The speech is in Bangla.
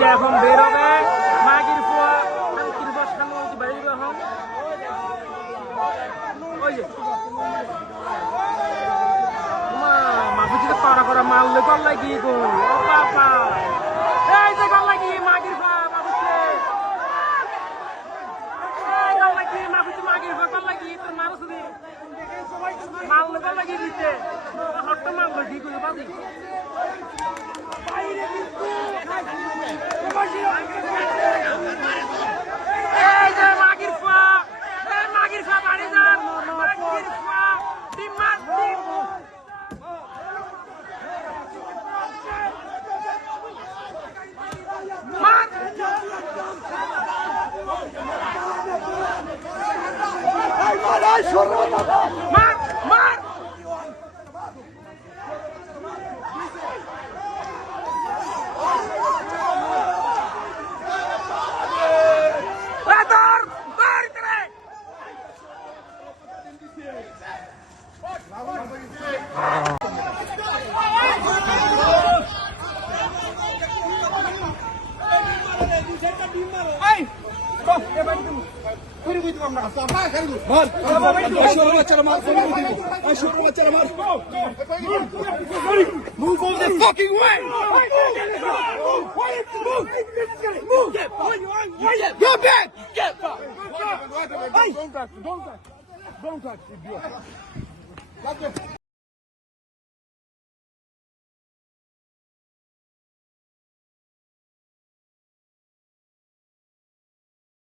যে এখন বের হবে মাগির ফুয়া শান্তির বস খান বাইরে দিবে এখন ওই যে মাফুজিকে পাড়া করা মারলে কল লাগি গো ও বাবা এই যে কল লাগি মাগির ফুয়া মাফুজকে এই কল লাগি মাফুজি মাগির ফুয়া কল লাগি তোর মারছ দি মারলে কল লাগি দিতে হট্ট মারলো ঠিক হলো বাজি বাইরে কিন্তু এই যে মাগির ফুয়া বাড়ি যান মাগির ফুয়া ডিম মাছ ডিম মার মার মার Move over the fucking way! Move! Go back! Get back! Don't touch! Don't touch! Don't touch!